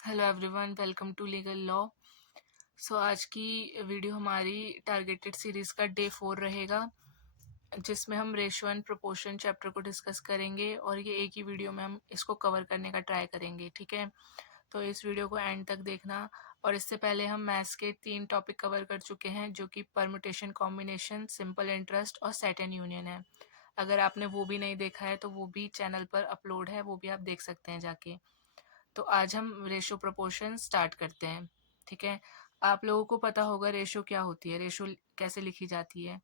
Hello everyone, welcome to legal law. आज की video हमारी टारगेटेड सीरीज़ का डे 4 रहेगा, जिसमें हम रेशो एंड प्रोपोर्शन चैप्टर को डिस्कस करेंगे और ये एक ही वीडियो में हम इसको कवर करने का ट्राई करेंगे। ठीक है, तो इस वीडियो को एंड तक देखना। और इससे पहले हम मैथ्स के 3 टॉपिक कवर कर चुके हैं, जो कि परम्यूटेशन, कॉम्बिनेशन, सिंपल इंटरेस्ट और सेट एंड यूनियन है। अगर आपने वो भी नहीं देखा है तो वो भी चैनल पर अपलोड है, वो भी आप देख सकते हैं जाके। तो आज हम रेशो प्रोपोर्शन स्टार्ट करते हैं। ठीक है, आप लोगों को पता होगा रेशो क्या होती है, रेशो कैसे लिखी जाती है,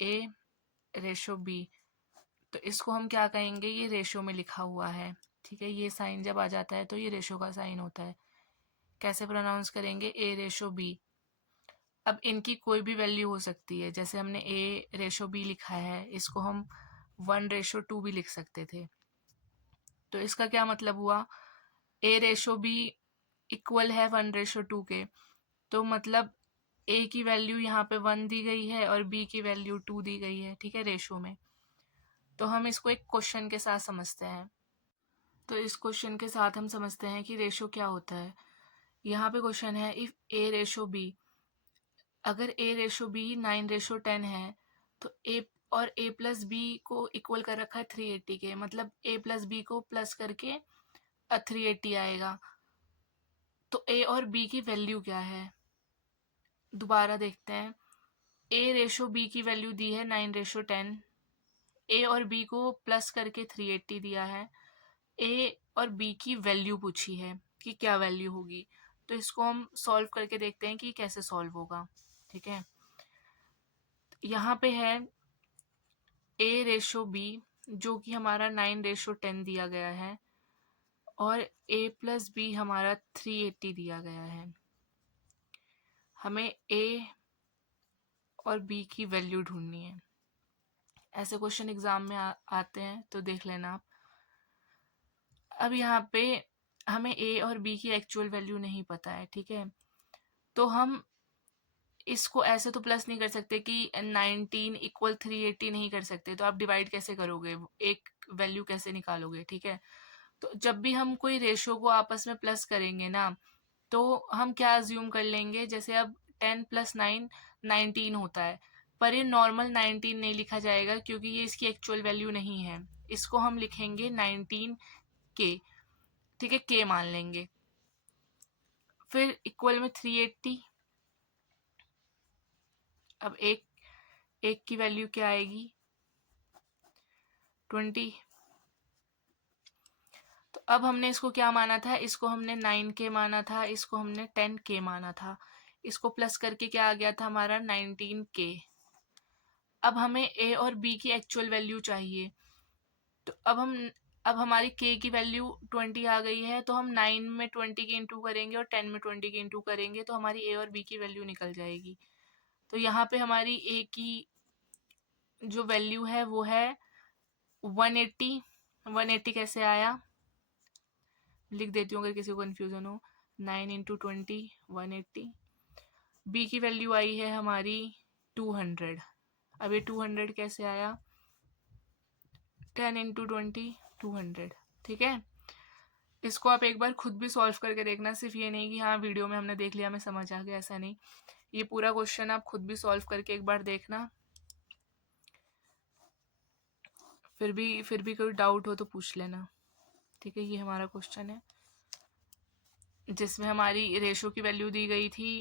ए रेशो बी। तो इसको हम क्या कहेंगे, ये रेशो में लिखा हुआ है। ठीक है, ये साइन जब आ जाता है तो ये रेशो का साइन होता है। कैसे प्रोनाउंस करेंगे, ए रेशो बी। अब इनकी कोई भी वैल्यू हो सकती है, जैसे हमने ए रेशो बी लिखा है, इसको हम 1:2 भी लिख सकते थे। तो इसका क्या मतलब हुआ, ए रेशो बी इक्वल है 1:2 के। तो मतलब ए की वैल्यू यहाँ पे 1 दी गई है और बी की वैल्यू 2 दी गई है। ठीक है, रेशो में। तो हम इसको एक क्वेश्चन के साथ समझते हैं। तो इस क्वेश्चन के साथ हम समझते हैं कि रेशो क्या होता है। यहाँ पे क्वेश्चन है, इफ ए रेशो बी, अगर ए रेशो बी 9:10 है तो ए और ए प्लस बी को इक्वल कर रखा है 380 के, मतलब ए प्लस बी को प्लस करके 380 आएगा। तो ए और बी की वैल्यू क्या है, दोबारा देखते हैं। ए रेशो बी की वैल्यू दी है 9:10, ए और बी को प्लस करके 380 दिया है। ए और बी की वैल्यू पूछी है कि क्या वैल्यू होगी। तो इसको हम सॉल्व करके देखते हैं कि कैसे सॉल्व होगा। ठीक है, यहाँ पे है ए रेशो बी, जो कि हमारा 9:10 दिया गया है, और ए प्लस बी हमारा 380 दिया गया है। हमें ए और बी की वैल्यू ढूंढनी है। ऐसे क्वेश्चन एग्जाम में आते हैं, तो देख लेना आप। अब यहाँ पे हमें ए और बी की एक्चुअल वैल्यू नहीं पता है। ठीक है, तो हम इसको ऐसे तो प्लस नहीं कर सकते कि 19 इक्वल 380 नहीं कर सकते। तो आप डिवाइड कैसे करोगे, एक वैल्यू कैसे निकालोगे। ठीक है, तो जब भी हम कोई रेशो को आपस में प्लस करेंगे ना, तो हम क्या अज्यूम कर लेंगे, जैसे अब 10 + 9 19 होता है, पर ये नॉर्मल 19 नहीं लिखा जाएगा, क्योंकि ये इसकी एक्चुअल वैल्यू नहीं है। इसको हम लिखेंगे 19 के। ठीक है, के मान लेंगे। फिर इक्वल में 380। अब एक की वैल्यू क्या आएगी, 20। तो अब हमने इसको क्या माना था, इसको हमने 9 के माना था, इसको हमने 10 के माना था। इसको प्लस करके क्या आ गया था हमारा, 19 के। अब हमें ए और बी की एक्चुअल वैल्यू चाहिए। तो अब हमारी के की वैल्यू 20 आ गई है, तो हम 9 में 20 के इंटू करेंगे और 10 में 20 के इंटू करेंगे, तो हमारी ए और बी की वैल्यू निकल जाएगी। तो यहाँ पे हमारी ए की जो वैल्यू है वो है 180। 180 कैसे आया, लिख देती हूँ अगर किसी को कन्फ्यूजन हो। 9 × 20 180। बी की वैल्यू आई है हमारी 200। अब ये 200 कैसे आया, 10 × 20 200। ठीक है, इसको आप एक बार खुद भी सॉल्व करके देखना, सिर्फ ये नहीं कि हाँ वीडियो में हमने देख लिया हमें समझ आ गया, ऐसा नहीं। ये पूरा क्वेश्चन आप खुद भी सॉल्व करके एक बार देखना। फिर भी कोई डाउट हो तो पूछ लेना। ठीक है, ये हमारा क्वेश्चन है जिसमें हमारी रेशो की वैल्यू दी गई थी,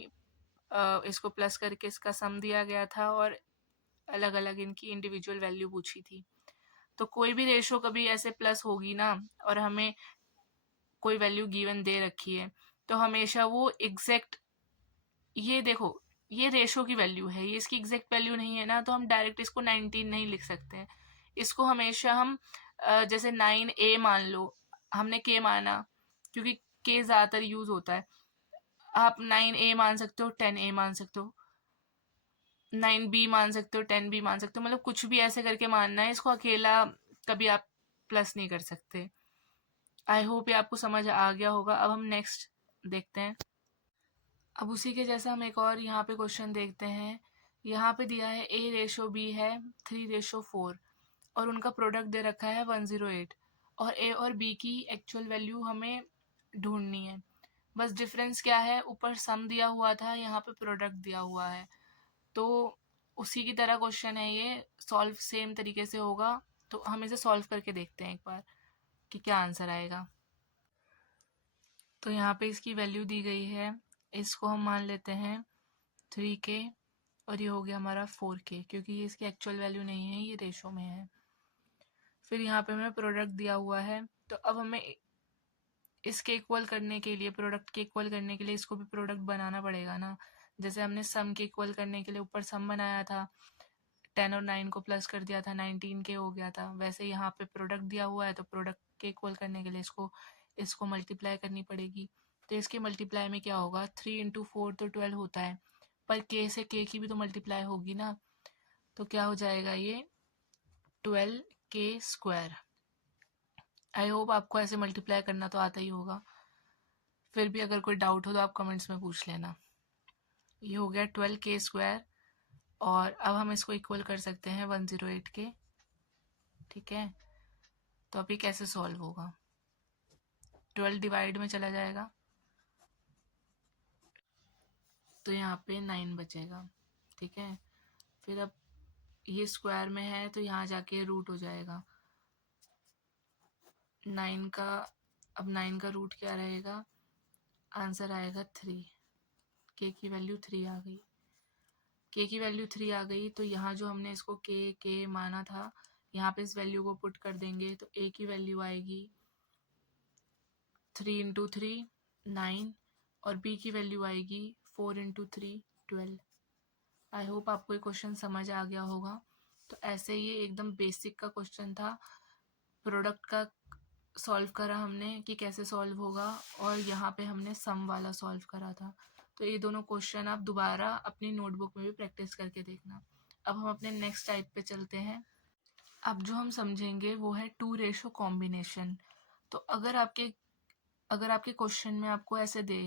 इसको प्लस करके इसका सम दिया गया था, और अलग अलग इनकी इंडिविजुअल वैल्यू पूछी थी। तो कोई भी रेशो कभी ऐसे प्लस होगी ना, और हमें कोई वैल्यू गिवन दे रखी है, तो हमेशा वो एग्जैक्ट, ये देखो ये रेशो की वैल्यू है, ये इसकी एग्जैक्ट वैल्यू नहीं है ना, तो हम डायरेक्ट इसको 19 नहीं लिख सकते हैं। इसको हमेशा हम जैसे 9a मान लो, हमने k माना क्योंकि k ज़्यादातर यूज होता है। आप 9a मान सकते हो, 10a मान सकते हो, 9b मान सकते हो, 10b मान सकते हो, मतलब कुछ भी ऐसे करके मानना है। इसको अकेला कभी आप प्लस नहीं कर सकते। आई होप ये आपको समझ आ गया होगा। अब हम नेक्स्ट देखते हैं। अब उसी के जैसा हम एक और यहाँ पे क्वेश्चन देखते हैं। यहाँ पे दिया है a रेशो b है 3:4, और उनका प्रोडक्ट दे रखा है 108, और a और b की एक्चुअल वैल्यू हमें ढूंढनी है। बस डिफरेंस क्या है, ऊपर सम दिया हुआ था, यहाँ पे प्रोडक्ट दिया हुआ है। तो उसी की तरह क्वेश्चन है ये, सॉल्व सेम तरीके से होगा। तो हम इसे सॉल्व करके देखते हैं एक बार कि क्या आंसर आएगा। तो यहाँ पे इसकी वैल्यू दी गई है, इसको हम मान लेते हैं 3k और ये हो गया हमारा 4k, क्योंकि ये इसकी एक्चुअल वैल्यू नहीं है, ये रेशो में है। फिर यहाँ पे हमें प्रोडक्ट दिया हुआ है, तो अब हमें इसके इक्वल करने के लिए, प्रोडक्ट के इक्वल करने के लिए इसको भी प्रोडक्ट बनाना पड़ेगा ना। जैसे हमने सम के इक्वल करने के लिए ऊपर सम बनाया था, 10 और 9 को प्लस कर दिया था, 19 के हो गया था। वैसे यहाँ पे प्रोडक्ट दिया हुआ है, तो प्रोडक्ट के इक्वल करने के लिए इसको इसको मल्टीप्लाई करनी पड़ेगी। तो इसके मल्टीप्लाई में क्या होगा, 3 इंटू 4 तो 12 होता है, पर के से के की भी तो मल्टीप्लाई होगी ना। तो क्या हो जाएगा ये 12k²। आई होप आपको ऐसे मल्टीप्लाई करना तो आता ही होगा। फिर भी अगर कोई डाउट हो तो आप कमेंट्स में पूछ लेना। ये हो गया 12k², और अब हम इसको इक्वल कर सकते हैं 108 के। ठीक है, तो अभी कैसे सॉल्व होगा, 12 डिवाइड में चला जाएगा, तो यहाँ पे 9 बचेगा। ठीक है, फिर अब ये स्क्वायर में है तो यहाँ जाके रूट हो जाएगा 9 का। अब 9 का रूट क्या रहेगा, आंसर आएगा 3। के की वैल्यू 3 आ गई, के की वैल्यू 3 आ गई। तो यहाँ जो हमने इसको के माना था, यहाँ पे इस वैल्यू को पुट कर देंगे, तो ए की वैल्यू आएगी 3 इंटू 3 9, और बी की वैल्यू आएगी 4 इंटू 3 12। आई होप आपको ये क्वेश्चन समझ आ गया होगा। तो ऐसे ये एकदम बेसिक का क्वेश्चन था, प्रोडक्ट का सॉल्व करा हमने कि कैसे सॉल्व होगा, और यहाँ पे हमने सम वाला सॉल्व करा था। तो ये दोनों क्वेश्चन आप दोबारा अपनी नोटबुक में भी प्रैक्टिस करके देखना। अब हम अपने नेक्स्ट टाइप पे चलते हैं। अब जो हम समझेंगे वो है 2 रेशो कॉम्बिनेशन। तो अगर आपके क्वेश्चन में आपको ऐसे दे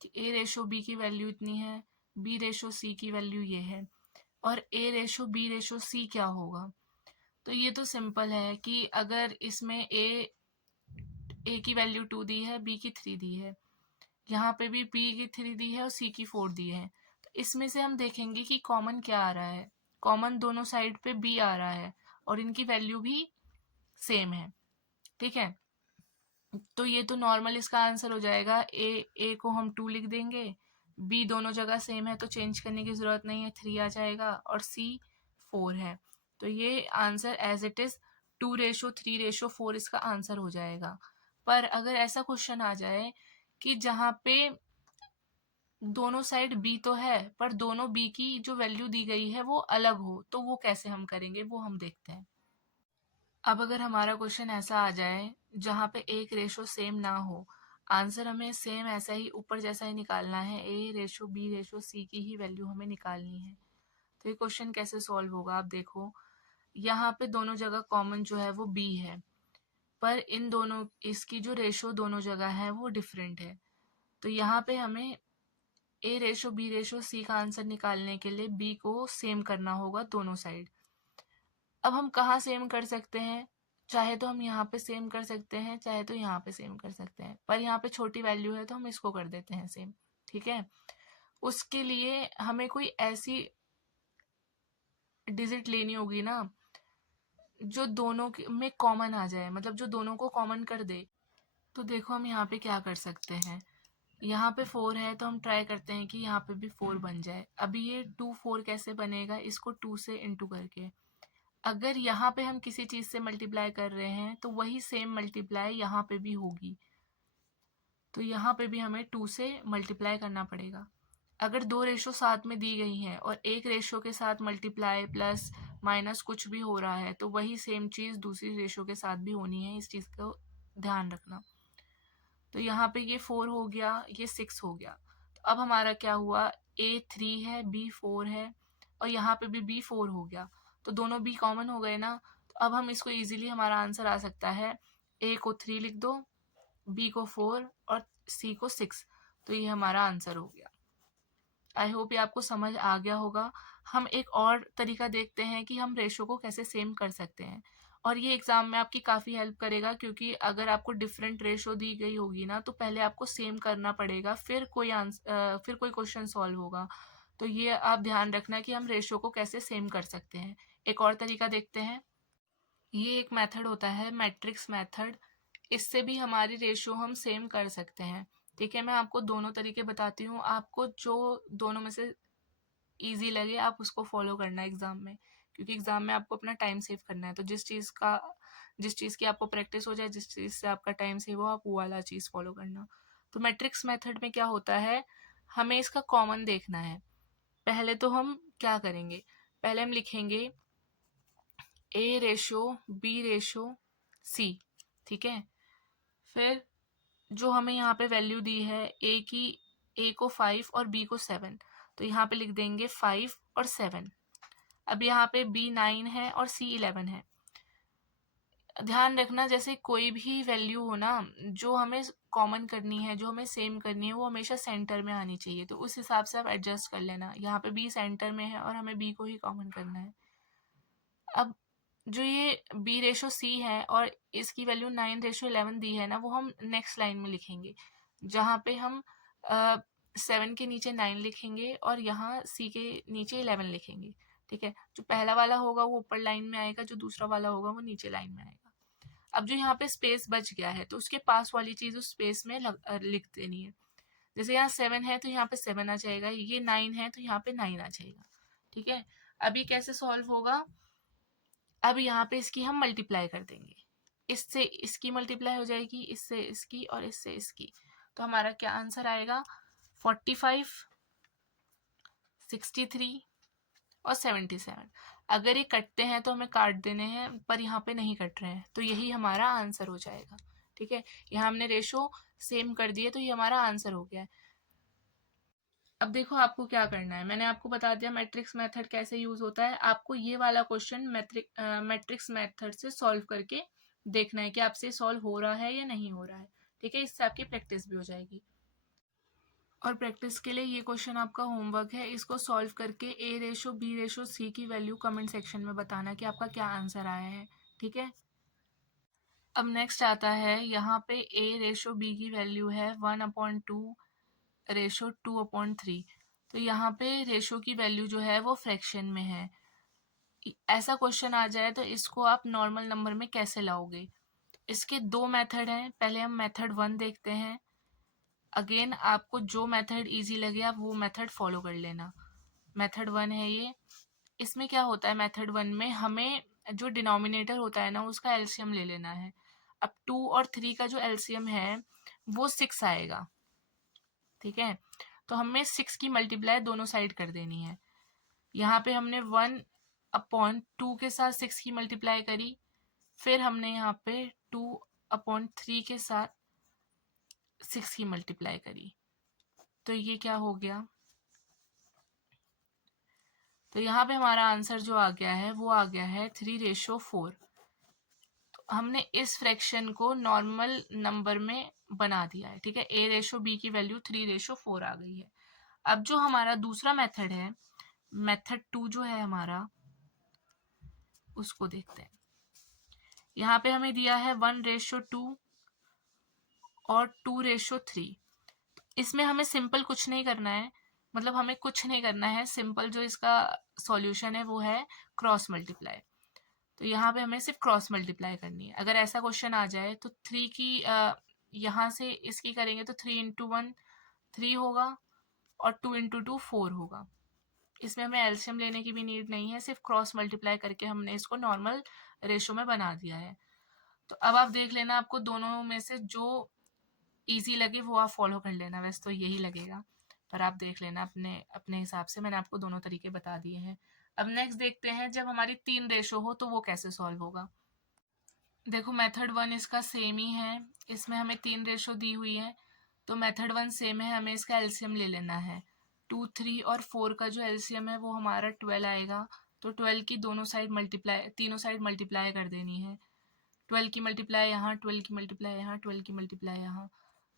कि ए रेशो बी की वैल्यू इतनी है, बी रेशो सी की वैल्यू ये है, और ए रेशो बी रेशो सी क्या होगा। तो ये तो सिंपल है कि अगर इसमें ए की वैल्यू 2 दी है, बी की 3 दी है, यहाँ पे भी बी की 3 दी है और सी की 4 दी है, तो इसमें से हम देखेंगे कि कॉमन क्या आ रहा है। कॉमन दोनों साइड पे बी आ रहा है और इनकी वैल्यू भी सेम है। ठीक है, तो ये तो नॉर्मल इसका आंसर हो जाएगा। ए को हम 2 लिख देंगे, बी दोनों जगह सेम है तो चेंज करने की ज़रूरत नहीं है, 3 आ जाएगा, और सी 4 है। तो ये आंसर एज इट इज़ 2:3:4 इसका आंसर हो जाएगा। पर अगर ऐसा क्वेश्चन आ जाए कि जहाँ पे दोनों साइड बी तो है, पर दोनों बी की जो वैल्यू दी गई है वो अलग हो, तो वो कैसे हम करेंगे वो हम देखते हैं। अब अगर हमारा क्वेश्चन ऐसा आ जाए जहाँ पे एक रेशो सेम ना हो, आंसर हमें सेम ऐसा ही ऊपर जैसा ही निकालना है, ए रेशो बी रेशो सी की ही वैल्यू हमें निकालनी है, तो ये क्वेश्चन कैसे सॉल्व होगा। आप देखो, यहाँ पे दोनों जगह कॉमन जो है वो बी है, पर इन दोनों इसकी जो रेशो दोनों जगह है वो डिफरेंट है। तो यहाँ पे हमें ए रेशो बी रेशो सी का आंसर निकालने के लिए बी को सेम करना होगा दोनों साइड। अब हम कहाँ सेम कर सकते हैं, चाहे तो हम यहाँ पे सेम कर सकते हैं, चाहे तो यहाँ पे सेम कर सकते हैं, पर यहाँ पे छोटी वैल्यू है तो हम इसको कर देते हैं सेम। ठीक है, उसके लिए हमें कोई ऐसी डिजिट लेनी होगी ना जो दोनों में कॉमन आ जाए, मतलब जो दोनों को कॉमन कर दे। तो देखो हम यहाँ पे क्या कर सकते हैं, यहाँ पे 4 है तो हम ट्राई करते हैं कि यहाँ पे भी 4 बन जाए। अभी ये 2 4 कैसे बनेगा, इसको 2 से इंटू करके। अगर यहाँ पे हम किसी चीज़ से मल्टीप्लाई कर रहे हैं तो वही सेम मल्टीप्लाई यहाँ पे भी होगी, तो यहाँ पे भी हमें 2 से मल्टीप्लाई करना पड़ेगा। अगर दो रेशो साथ में दी गई हैं और एक रेशो के साथ मल्टीप्लाई प्लस माइनस कुछ भी हो रहा है, तो वही सेम चीज़ दूसरी रेशो के साथ भी होनी है, इस चीज़ को ध्यान रखना। तो यहाँ पे ये 4 हो गया, ये 6 हो गया। तो अब हमारा क्या हुआ, ए 3 है, बी 4 है, और यहाँ पे भी बी 4 हो गया, तो दोनों बी कॉमन हो गए ना। तो अब हम इसको इजीली, हमारा आंसर आ सकता है, ए को 3 लिख दो, बी को 4 और सी को 6, तो ये हमारा आंसर हो गया। आई होप ये आपको समझ आ गया होगा। हम एक और तरीका देखते हैं कि हम रेशो को कैसे सेम कर सकते हैं। और ये एग्ज़ाम में आपकी काफ़ी हेल्प करेगा, क्योंकि अगर आपको डिफरेंट रेशो दी गई होगी ना, तो पहले आपको सेम करना पड़ेगा, फिर फिर कोई क्वेश्चन सॉल्व होगा। तो ये आप ध्यान रखना कि हम रेशो को कैसे सेम कर सकते हैं। एक और तरीका देखते हैं। ये एक मेथड होता है मैट्रिक्स मेथड। इससे भी हमारी रेशो हम सेम कर सकते हैं। ठीक है, मैं आपको दोनों तरीके बताती हूँ। आपको जो दोनों में से ईज़ी लगे आप उसको फ़ॉलो करना एग्ज़ाम में, क्योंकि एग्ज़ाम में आपको अपना टाइम सेव करना है। तो जिस चीज़ की आपको प्रैक्टिस हो जाए, जिस चीज़ से आपका टाइम सेव हो, आप वो वाला चीज़ फ़ॉलो करना। तो मैट्रिक्स मेथड में क्या होता है, हमें इसका कॉमन देखना है। पहले तो हम क्या करेंगे, पहले हम लिखेंगे ए रेशो बी रेशो सी। ठीक है, फिर जो हमें यहाँ पे वैल्यू दी है ए को 5 और बी को 7, तो यहाँ पे लिख देंगे 5 और 7। अब यहाँ पे बी 9 है और सी 11 है। ध्यान रखना, जैसे कोई भी वैल्यू हो ना, जो हमें कॉमन करनी है, जो हमें सेम करनी है, वो हमेशा सेंटर में आनी चाहिए। तो उस हिसाब से आप एडजस्ट कर लेना। यहाँ पे बी सेंटर में है और हमें बी को ही कॉमन करना है। अब जो ये बी रेशो सी है और इसकी वैल्यू 9:11 दी है ना, वो हम नेक्स्ट लाइन में लिखेंगे, जहाँ पे हम 7 के नीचे 9 लिखेंगे और यहाँ सी के नीचे 11 लिखेंगे। ठीक है, जो पहला वाला होगा वो ऊपर लाइन में आएगा, जो दूसरा वाला होगा वो नीचे लाइन में आएगा। अब जो यहाँ पे स्पेस बच गया है, तो उसके पास वाली चीज़ उस स्पेस में लिख देनी है। जैसे यहाँ 7 है तो यहाँ पे 7 आ जाएगा, ये 9 है तो यहाँ पे 9 आ जाएगा। ठीक है, अभी कैसे सॉल्व होगा, अब यहाँ पे इसकी हम मल्टीप्लाई कर देंगे। इससे इसकी मल्टीप्लाई हो जाएगी, इससे इसकी और इससे इसकी। तो हमारा क्या आंसर आएगा, 45, 63 और 77। अगर ये कटते हैं तो हमें काट देने हैं, पर यहाँ पे नहीं कट रहे हैं, तो यही हमारा आंसर हो जाएगा। ठीक है, यहाँ हमने रेशो सेम कर दिए, तो ये हमारा आंसर हो गया है। अब देखो आपको क्या करना है, मैंने आपको बता दिया मैट्रिक्स मेथड कैसे यूज होता है। आपको ये वाला क्वेश्चन मैट्रिक्स मेथड से सॉल्व करके देखना है कि आपसे सॉल्व हो रहा है या नहीं हो रहा है। ठीक है, इससे आपकी प्रैक्टिस भी हो जाएगी। और प्रैक्टिस के लिए ये क्वेश्चन आपका होमवर्क है, इसको सॉल्व करके ए रेशो बी रेशो सी की वैल्यू कमेंट सेक्शन में बताना कि आपका क्या आंसर आया है। ठीक है, अब नेक्स्ट आता है, यहाँ पे ए रेशो बी की वैल्यू है 1/2 रेशो 2/3। तो यहाँ पे रेशो की वैल्यू जो है वो फ्रैक्शन में है। ऐसा क्वेश्चन आ जाए तो इसको आप नॉर्मल नंबर में कैसे लाओगे। इसके दो मेथड हैं, पहले हम मेथड 1 देखते हैं। अगेन आपको जो मेथड इजी लगे आप वो मेथड फॉलो कर लेना। मेथड 1 है ये। इसमें क्या होता है, मेथड 1 में हमें जो डिनोमिनेटर होता है ना उसका एलसीएम ले लेना है। अब 2 और 3 का जो एलसीएम है वो 6 आएगा। ठीक है, तो हमें 6 की मल्टीप्लाई दोनों साइड कर देनी है। यहाँ पे हमने 1/2 के साथ 6 की मल्टीप्लाई करी, फिर हमने यहाँ पे 2/3 के साथ 6 की मल्टीप्लाई करी। तो ये क्या हो गया, तो यहाँ पे हमारा आंसर जो आ गया है वो आ गया है 3:4। तो हमने इस फ्रैक्शन को नॉर्मल नंबर में बना दिया है। ठीक है, ए रेशो बी की वैल्यू 3:4 आ गई है। अब जो हमारा दूसरा मेथड है, मेथड 2 जो है हमारा, उसको देखते हैं। यहाँ पे हमें दिया है 1:2 और 2:3। इसमें हमें सिंपल कुछ नहीं करना है, मतलब हमें कुछ नहीं करना है, सिंपल जो इसका सॉल्यूशन है वो है क्रॉस मल्टीप्लाई। तो यहाँ पे हमें सिर्फ क्रॉस मल्टीप्लाई करनी है। अगर ऐसा क्वेश्चन आ जाए तो 3 की यहाँ से इसकी करेंगे तो 3 × 1 3 होगा और 2 × 2 4 होगा। इसमें हमें एलसीएम लेने की भी नीड नहीं है, सिर्फ क्रॉस मल्टीप्लाई करके हमने इसको नॉर्मल रेशो में बना दिया है। तो अब आप देख लेना, आपको दोनों में से जो इजी लगे वो आप फॉलो कर लेना। वैसे तो यही लगेगा, पर आप देख लेना अपने अपने हिसाब से। मैंने आपको दोनों तरीके बता दिए हैं। अब नेक्स्ट देखते हैं, जब हमारी 3 रेशो हो तो वो कैसे सॉल्व होगा। देखो मेथड 1 इसका सेम ही है, इसमें हमें 3 रेशो दी हुई है, तो मेथड 1 सेम है, हमें इसका एलसीएम ले लेना है। 2, 3 और 4 का जो एलसीएम है वो हमारा 12 आएगा। तो 12 की दोनों साइड मल्टीप्लाई, तीनों साइड मल्टीप्लाई कर देनी है। 12 की मल्टीप्लाई यहाँ, 12 की मल्टीप्लाई यहाँ, 12 की मल्टीप्लाई यहाँ।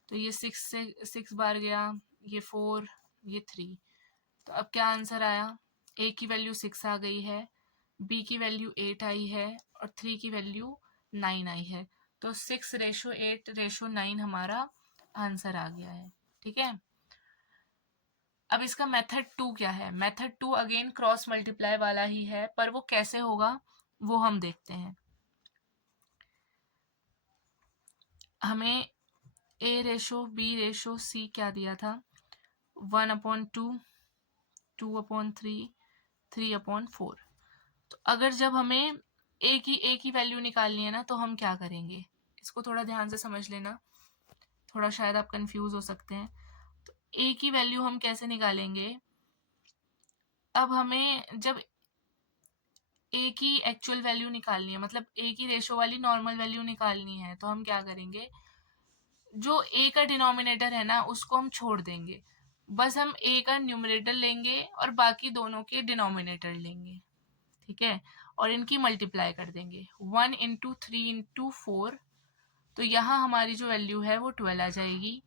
तो ये 6 से 6 बार गया, ये 4, ये 3। तो अब क्या आंसर आया, ए की वैल्यू 6 आ गई है, बी की वैल्यू 8 आई है और 3 की वैल्यू 9 आई है। तो 6:8:9 हमारा आंसर आ गया है। ठीक है, अब इसका मेथड 2 क्या है? मेथड 2 अगेन क्रॉस मल्टीप्लाई वाला ही है, पर वो कैसे होगा वो हम देखते हैं। हमें A/B/C क्या दिया था? 1/2, 2/3, 3/4। तो अगर जब हमें ए की वैल्यू निकालनी है ना, तो हम क्या करेंगे? इसको थोड़ा ध्यान से समझ लेना, थोड़ा शायद आप कंफ्यूज हो सकते हैं। तो ए की वैल्यू हम कैसे निकालेंगे? अब हमें जब ए की एक्चुअल वैल्यू निकालनी है, मतलब ए की रेशो वाली नॉर्मल वैल्यू निकालनी है, तो हम क्या करेंगे? जो ए का डिनोमिनेटर है ना, उसको हम छोड़ देंगे। बस हम ए का न्यूमरेटर लेंगे और बाकी दोनों के डिनोमिनेटर लेंगे। ठीक है, और इनकी मल्टीप्लाई कर देंगे। 1 × 3 × 4, तो यहाँ हमारी जो वैल्यू है वो 12 आ जाएगी।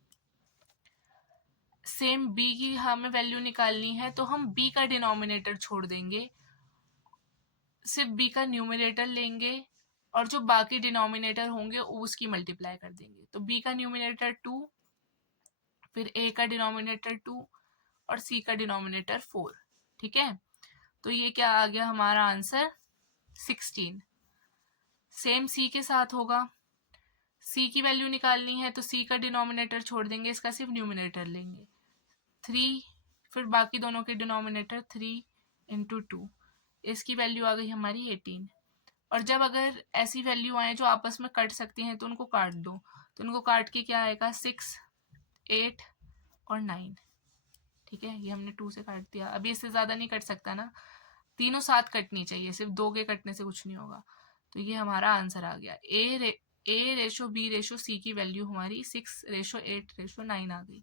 सेम बी की हमें वैल्यू निकालनी है, तो हम बी का डिनोमिनेटर छोड़ देंगे, सिर्फ बी का न्यूमरेटर लेंगे और जो बाकी डिनोमिनेटर होंगे उसकी मल्टीप्लाई कर देंगे। तो बी का न्यूमरेटर 2, फिर ए का डिनोमिनेटर 2 और सी का डिनोमिनेटर 4। ठीक है, तो ये क्या आ गया हमारा आंसर? 16। सेम सी के साथ होगा। सी की वैल्यू निकालनी है, तो सी का डिनोमिनेटर छोड़ देंगे, इसका सिर्फ न्यूमरेटर लेंगे। 3, फिर बाकी दोनों के डिनोमिनेटर 3 × 2, इसकी वैल्यू आ गई हमारी 18। और जब अगर ऐसी वैल्यू आए जो आपस में कट सकती हैं, तो उनको काट दो। तो उनको काट के क्या आएगा? 6, 8 और 9। ठीक है, ये हमने 2 से काट दिया। अभी इससे ज़्यादा नहीं कट सकता ना, तीनों साथ कटनी चाहिए, सिर्फ 2 के कटने से कुछ नहीं होगा। तो ये हमारा आंसर आ गया। A/B/C की वैल्यू हमारी 6:8:9 आ गई।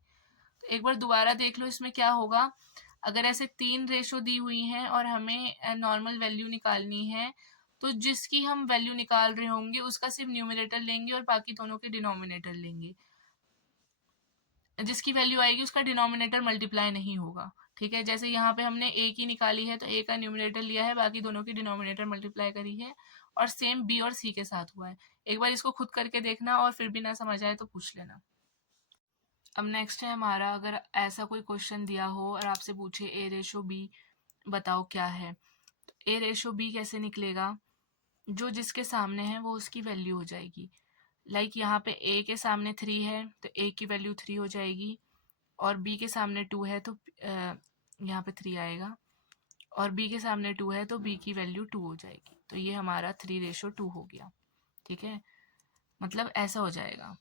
तो एक बार दोबारा देख लो इसमें क्या होगा। अगर ऐसे 3 रेशो दी हुई हैं और हमें नॉर्मल वैल्यू निकालनी है, तो जिसकी हम वैल्यू निकाल रहे होंगे उसका सिर्फ न्यूमरेटर लेंगे और बाकी दोनों के डिनोमिनेटर लेंगे। जिसकी वैल्यू आएगी उसका डिनोमिनेटर मल्टीप्लाई नहीं होगा। ठीक है, जैसे यहाँ पे हमने ए की निकाली है, तो ए का न्यूमरेटर लिया है, बाकी दोनों की डिनोमिनेटर मल्टीप्लाई करी है, और सेम बी और सी के साथ हुआ है। एक बार इसको खुद करके देखना और फिर भी ना समझ आए तो पूछ लेना। अब नेक्स्ट है हमारा, अगर ऐसा कोई क्वेश्चन दिया हो और आपसे पूछे A/B बताओ क्या है, तो A/B कैसे निकलेगा? जो जिसके सामने है वो उसकी वैल्यू हो जाएगी। लाइक यहाँ पे A के सामने 3 है, तो A की वैल्यू 3 हो जाएगी, और B के सामने 2 है, तो यहाँ पे 3 आएगा, और B के सामने 2 है, तो B की वैल्यू 2 हो जाएगी। तो ये हमारा 3:2 हो गया। ठीक है, मतलब ऐसा हो जाएगा,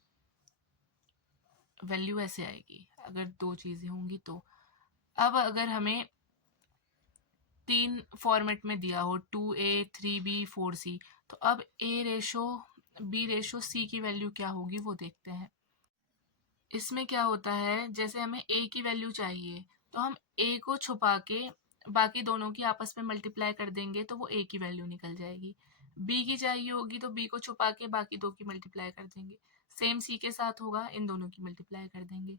वैल्यू ऐसे आएगी अगर दो चीज़ें होंगी तो। अब अगर हमें 3 फॉर्मेट में दिया हो, 2A, 3B, 4C, तो अब A/B/C की वैल्यू क्या होगी वो देखते हैं। इसमें क्या होता है, जैसे हमें A की वैल्यू चाहिए, तो हम A को छुपा के बाकी दोनों की आपस में मल्टीप्लाई कर देंगे, तो वो A की वैल्यू निकल जाएगी। B की चाहिए होगी तो B को छुपा के बाकी दो की मल्टीप्लाई कर देंगे। सेम C के साथ होगा, इन दोनों की मल्टीप्लाई कर देंगे।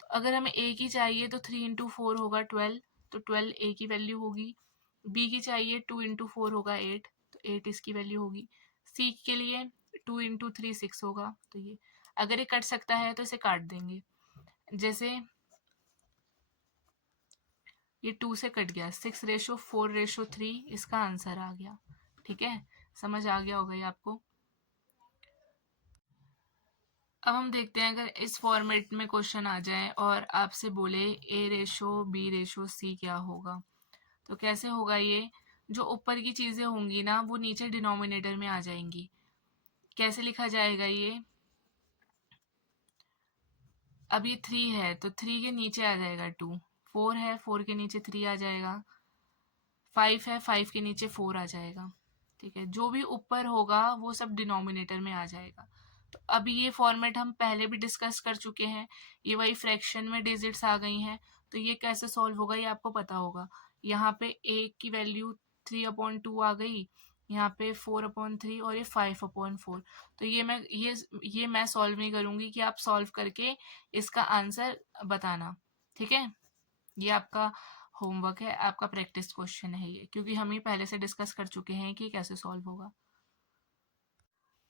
तो अगर हमें A की चाहिए तो 3 × 4 होगा 12, तो 12 A की वैल्यू होगी। B की चाहिए 2 × 4 होगा 8, तो 8 इसकी वैल्यू होगी। C के लिए 2 × 3 6 होगा, तो ये अगर ये कट सकता है तो इसे काट देंगे। जैसे ये 2 से कट गया, 6:4:3 इसका आंसर आ गया। ठीक है, समझ आ गया होगा ये आपको। अब हम देखते हैं, अगर इस फॉर्मेट में क्वेश्चन आ जाए और आपसे बोले A/B/C क्या होगा, तो कैसे होगा ये? जो ऊपर की चीज़ें होंगी ना वो नीचे डिनोमिनेटर में आ जाएंगी। कैसे लिखा जाएगा ये? अब ये 3 है तो 3 के नीचे आ जाएगा 2, 4 है 4 के नीचे 3 आ जाएगा, 5 है 5 के नीचे 4 आ जाएगा। ठीक है, जो भी ऊपर होगा वो सब डिनोमिनेटर में आ जाएगा। तो अभी ये फॉर्मेट हम पहले भी डिस्कस कर चुके हैं, ये वही फ्रैक्शन में डिजिट्स आ गई हैं, तो ये कैसे सॉल्व होगा ये आपको पता होगा। यहाँ पे a की वैल्यू 3/2 आ गई, यहाँ पे 4/3 और ये 5/4। तो ये मैं सॉल्व नहीं करूँगी, कि आप सॉल्व करके इसका आंसर बताना। ठीक है, ये आपका होमवर्क है, आपका प्रैक्टिस क्वेश्चन है ये, क्योंकि हम ये पहले से डिस्कस कर चुके हैं कि कैसे सॉल्व होगा।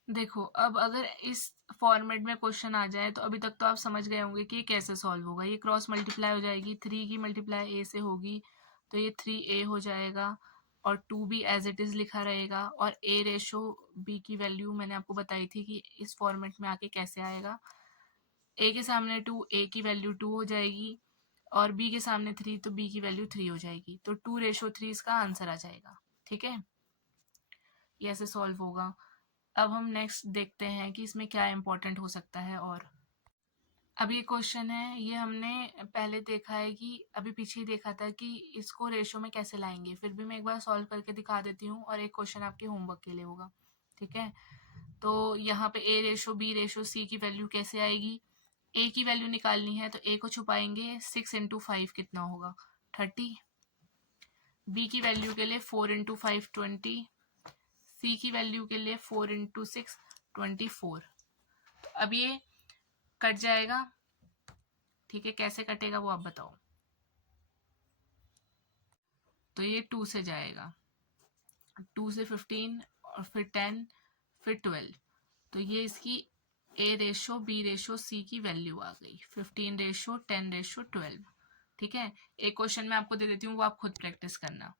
देखो, अब अगर इस फॉर्मेट में क्वेश्चन आ जाए तो अभी तक तो आप समझ गए होंगे कि ये कैसे सॉल्व होगा। ये क्रॉस मल्टीप्लाई हो जाएगी, 3 की मल्टीप्लाई ए से होगी तो ये 3a हो जाएगा और 2 भी एज इट इज़ लिखा रहेगा, और a रेशो b की वैल्यू मैंने आपको बताई थी कि इस फॉर्मेट में आके कैसे आएगा। a के सामने 2, a की वैल्यू 2 हो जाएगी, और b के सामने 3 तो b की वैल्यू 3 हो जाएगी, तो 2:3 इसका आंसर आ जाएगा। ठीक है, ये ऐसे सॉल्व होगा। अब हम नेक्स्ट देखते हैं कि इसमें क्या इम्पोर्टेंट हो सकता है। और अब ये क्वेश्चन है, ये हमने पहले देखा है कि अभी पीछे ही देखा था कि इसको रेशो में कैसे लाएंगे, फिर भी मैं एक बार सॉल्व करके दिखा देती हूँ और एक क्वेश्चन आपके होमवर्क के लिए होगा। ठीक है, तो यहाँ पे a ratio b ratio c की वैल्यू कैसे आएगी। a की वैल्यू निकालनी है तो a को छुपाएंगे, 6 इंटू 5 कितना होगा 30। b की वैल्यू के लिए 4 इंटू 5 20। c की वैल्यू के लिए 4 इंटू 6 24। तो अब ये कट जाएगा। ठीक है, कैसे कटेगा वो आप बताओ। तो ये 2 से जाएगा, 2 से 15 और फिर 10 फिर 12। तो ये इसकी a ratio b ratio c की वैल्यू आ गई, 15 रेशो 10 रेशो 12। ठीक है, एक क्वेश्चन मैं आपको दे देती हूँ, वो आप खुद प्रैक्टिस करना।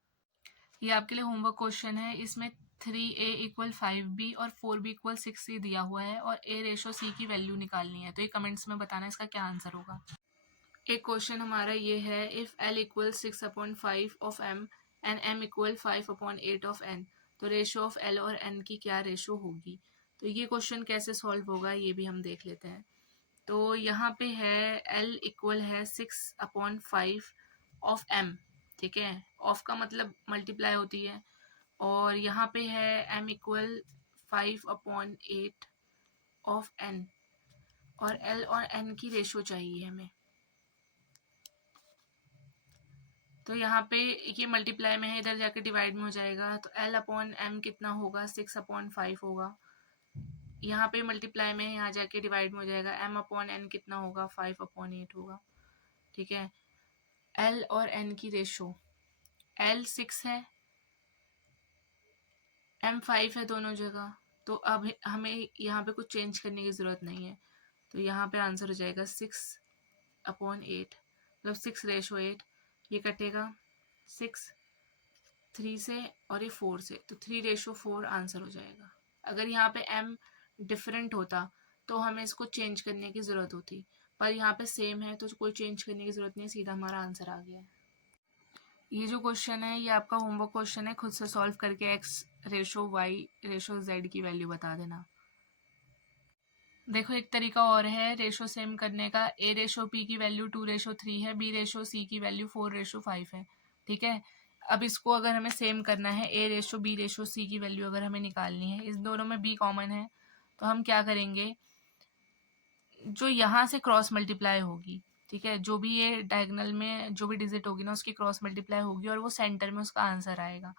ये आपके लिए होमवर्क क्वेश्चन है। इसमें 3a इक्वल 5b और 4b इक्वल 6c दिया हुआ है और a रेशो c की वैल्यू निकालनी है। तो ये कमेंट्स में बताना इसका क्या आंसर होगा। एक क्वेश्चन हमारा ये है, if l equal 6/5 of m and m equal 5/8 of n, तो रेशो ऑफ l और n की क्या रेशो होगी। तो ये क्वेश्चन कैसे सॉल्व होगा ये भी हम देख लेते हैं। तो यहाँ पे है l इक्वल है 6/5 ऑफ m। ठीक है, ऑफ का मतलब मल्टीप्लाई होती है, और यहाँ पे है m इक्वल 5/8 ऑफ n, और l और n की रेशो चाहिए हमें। तो यहाँ पे ये मल्टीप्लाई में है, इधर जाके डिवाइड में हो जाएगा, तो l/m कितना होगा 6/5 होगा। यहाँ पे मल्टीप्लाई में है, यहाँ जाके डिवाइड में हो जाएगा, m/n कितना होगा 5/8 होगा। ठीक है, l और n की रेशो, l 6 है, m 5 है दोनों जगह, तो अब हमें यहाँ पे कुछ चेंज करने की ज़रूरत नहीं है। तो यहाँ पे आंसर हो जाएगा 6/8, मतलब 6:8। ये कटेगा 6 3 से और ये 4 से, तो 3:4 आंसर हो जाएगा। अगर यहाँ पे m डिफरेंट होता तो हमें इसको चेंज करने की ज़रूरत होती, पर यहाँ पे सेम है तो कोई चेंज करने की ज़रूरत नहीं, सीधा हमारा आंसर आ गया है। ये जो क्वेश्चन है ये आपका होमवर्क क्वेश्चन है, खुद से सॉल्व करके x ratio y ratio z की वैल्यू बता देना। देखो, एक तरीका और है रेशो सेम करने का। a रेशो p की वैल्यू 2:3 है, b रेशो c की वैल्यू 4:5 है। ठीक है, अब इसको अगर हमें सेम करना है, a ratio b ratio c की वैल्यू अगर हमें निकालनी है, इस दोनों में b कॉमन है, तो हम क्या करेंगे, जो यहाँ से क्रॉस मल्टीप्लाई होगी, ठीक है, जो भी ये डायगोनल में जो भी डिजिट होगी ना उसकी क्रॉस मल्टीप्लाई होगी और वो सेंटर में उसका आंसर आएगा,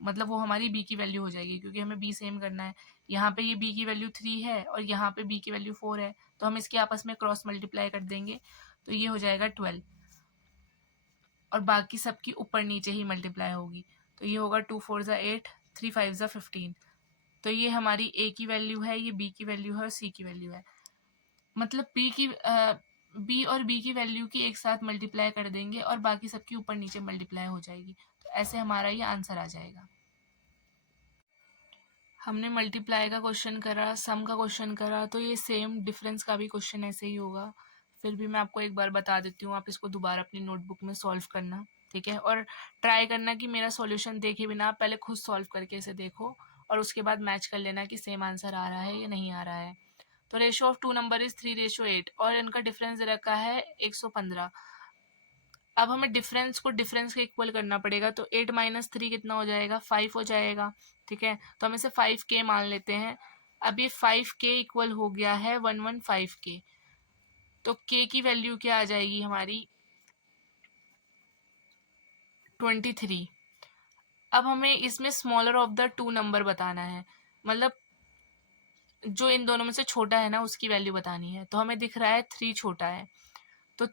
मतलब वो हमारी b की वैल्यू हो जाएगी, क्योंकि हमें b सेम करना है। यहाँ पे ये b की वैल्यू 3 है और यहाँ पे b की वैल्यू 4 है, तो हम इसके आपस में क्रॉस मल्टीप्लाई कर देंगे, तो ये हो जाएगा 12, और बाकी सबकी ऊपर नीचे ही मल्टीप्लाई होगी, तो ये होगा 2 4 ज़ा 8, 3 5 ज़ा 15। तो ये हमारी a की वैल्यू है, ये b की वैल्यू है और c की वैल्यू है, मतलब b और b की वैल्यू की एक साथ मल्टीप्लाई कर देंगे और बाकी सबकी ऊपर नीचे मल्टीप्लाई हो जाएगी, तो ऐसे हमारा ये आंसर आ जाएगा। हमने मल्टीप्लाई का क्वेश्चन करा, सम का क्वेश्चन करा, तो ये सेम डिफरेंस का भी क्वेश्चन ऐसे ही होगा। फिर भी मैं आपको एक बार बता देती हूँ, आप इसको दोबारा अपनी नोटबुक में सॉल्व करना। ठीक है, और ट्राई करना कि मेरा सॉल्यूशन देखे बिना आप पहले खुद सॉल्व करके इसे देखो और उसके बाद मैच कर लेना कि सेम आंसर आ रहा है या नहीं आ रहा है। तो रेशो ऑफ 2 नंबर इज 3:8 और इनका डिफरेंस रखा है 115। अब हमें डिफरेंस को डिफरेंस के इक्वल करना पड़ेगा, तो 8 - 3 कितना हो जाएगा 5 हो जाएगा। ठीक है, तो हम इसे 5k मान लेते हैं। अब ये 5k इक्वल हो गया है 115k, तो k की वैल्यू क्या आ जाएगी हमारी 23। अब हमें इसमें स्मॉलर ऑफ द 2 नंबर बताना है, मतलब जो इन दोनों में से छोटा है ना उसकी वैल्यू बतानी है। तो हमें दिख रहा है 3 छोटा है, तो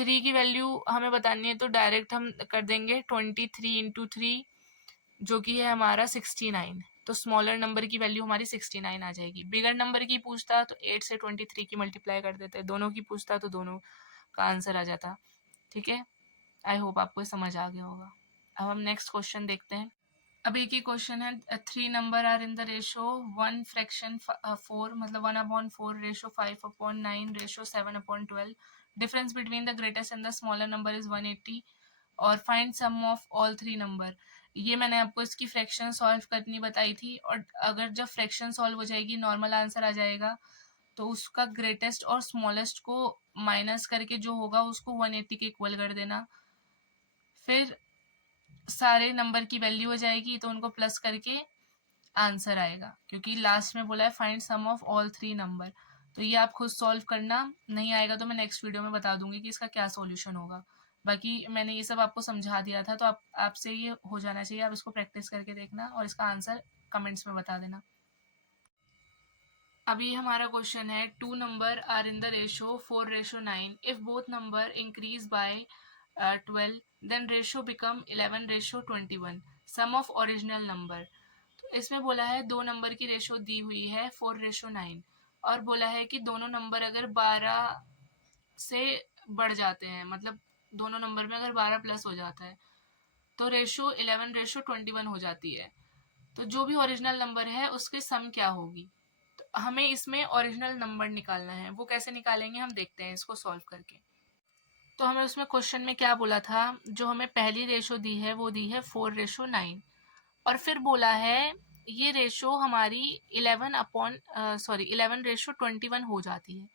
3 की वैल्यू हमें बतानी है तो डायरेक्ट हम कर देंगे 23 इंटू 3 जो कि है हमारा 69। तो स्मॉलर नंबर की वैल्यू हमारी 69 आ जाएगी। बिगर नंबर की पूछता तो 8 से 23 की मल्टीप्लाई कर देते, दोनों की पूछता तो दोनों का आंसर आ जाता। ठीक है, आई होप आपको समझ आ गया होगा। अब हम नेक्स्ट क्वेश्चन देखते हैं। अब एक ही क्वेश्चन है, 3 number are in the ratio 1 fraction 4 मतलब 1/4 ratio 5/9 ratio 7/12। Difference between the greatest and the smaller number is 180 और find sum of all 3 number. ये मैंने आपको इसकी फ्रैक्शन सॉल्व करनी बताई थी, और अगर जब फ्रैक्शन सॉल्व हो जाएगी नॉर्मल आंसर आ जाएगा, तो उसका ग्रेटेस्ट और स्मॉलेस्ट को माइनस करके जो होगा उसको 180 के इक्वल कर देना। फिर सारे नंबर की वैल्यू हो जाएगी तो उनको प्लस करके आंसर आएगा, क्योंकि लास्ट में बोला है find sum of all 3 number. तो ये आप खुद सॉल्व करना, नहीं आएगा तो मैं नेक्स्ट वीडियो में बता दूंगी कि इसका क्या सॉल्यूशन होगा। बाकी मैंने ये सब आपको समझा दिया था, तो आपसे ये हो जाना चाहिए। आप इसको प्रैक्टिस करके देखना और इसका आंसर कमेंट्स में बता देना। अभी हमारा क्वेश्चन है, 2 number are in the ratio 4:9। If both number increase by 12 then ratio become 11:21। Sum of original number. तो इसमें बोला है दो नंबर की रेशो दी हुई है 4:9, और बोला है कि दोनों नंबर अगर 12 से बढ़ जाते हैं, मतलब दोनों नंबर में अगर 12 प्लस हो जाता है तो रेशो 11:21 हो जाती है। तो जो भी ओरिजिनल नंबर है उसकी सम क्या होगी। तो हमें इसमें ओरिजिनल नंबर निकालना है। वो कैसे निकालेंगे हम देखते हैं इसको सॉल्व करके। तो हमें उसमें क्वेश्चन में क्या बोला था, जो हमें पहली रेशो दी है वो दी है 4:9, और फिर बोला है ये रेशो हमारी 11:21 हो जाती है।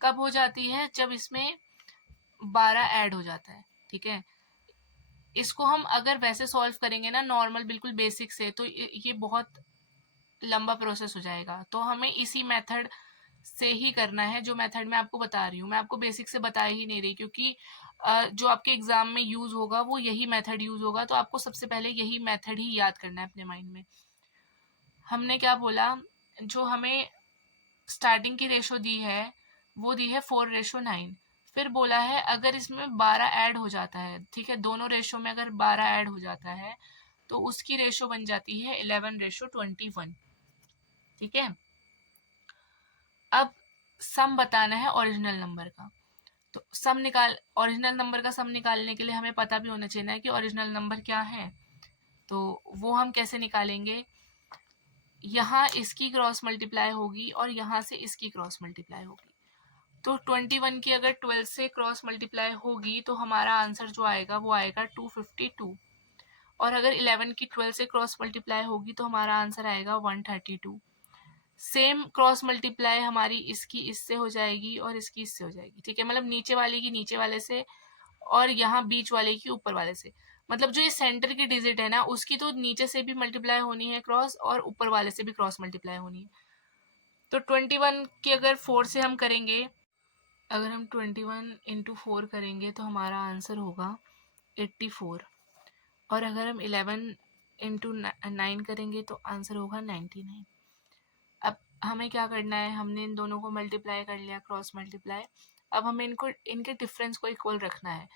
कब हो जाती है, जब इसमें 12 ऐड हो जाता है। ठीक है, इसको हम अगर वैसे सॉल्व करेंगे ना नॉर्मल बिल्कुल बेसिक से, तो ये बहुत लंबा प्रोसेस हो जाएगा। तो हमें इसी मेथड से ही करना है, जो मेथड मैं आपको बता रही हूँ। मैं आपको बेसिक से बता ही नहीं रही, क्योंकि जो आपके एग्जाम में यूज होगा वो यही मेथड यूज होगा। तो आपको सबसे पहले यही मेथड ही याद करना है अपने माइंड में। हमने क्या बोला, जो हमें स्टार्टिंग की रेशो दी है वो दी है 4:9। फिर बोला है अगर इसमें 12 ऐड हो जाता है, ठीक है, दोनों रेशो में अगर 12 ऐड हो जाता है तो उसकी रेशो बन जाती है 11:21। ठीक है, अब सम बताना है ओरिजिनल नंबर का। तो ओरिजिनल नंबर का सम निकालने के लिए हमें पता भी होना चाहिए ना कि ओरिजिनल नंबर क्या है। तो वो हम कैसे निकालेंगे, यहाँ इसकी क्रॉस मल्टीप्लाई होगी और यहाँ से इसकी क्रॉस मल्टीप्लाई होगी। तो 21 की अगर 12 से क्रॉस मल्टीप्लाई होगी तो हमारा आंसर जो आएगा वो आएगा 252, और अगर 11 की 12 से क्रॉस मल्टीप्लाई होगी तो हमारा आंसर आएगा 132। सेम क्रॉस मल्टीप्लाई हमारी इसकी इससे हो जाएगी और इसकी इससे हो जाएगी। ठीक है, मतलब नीचे वाले की नीचे वाले से और यहाँ बीच वाले की ऊपर वाले से। मतलब जो ये सेंटर की डिजिट है ना उसकी तो नीचे से भी मल्टीप्लाई होनी है क्रॉस, और ऊपर वाले से भी क्रॉस मल्टीप्लाई होनी है। तो 21 की अगर 4 से हम करेंगे, अगर हम 21 इंटू 4 करेंगे तो हमारा आंसर होगा 84, और अगर हम 11 इंटू 9 करेंगे तो आंसर होगा 99। अब हमें क्या करना है, हमने इन दोनों को मल्टीप्लाई कर लिया, क्रॉस मल्टीप्लाई। अब हमें इनके डिफरेंस को इक्वल रखना है।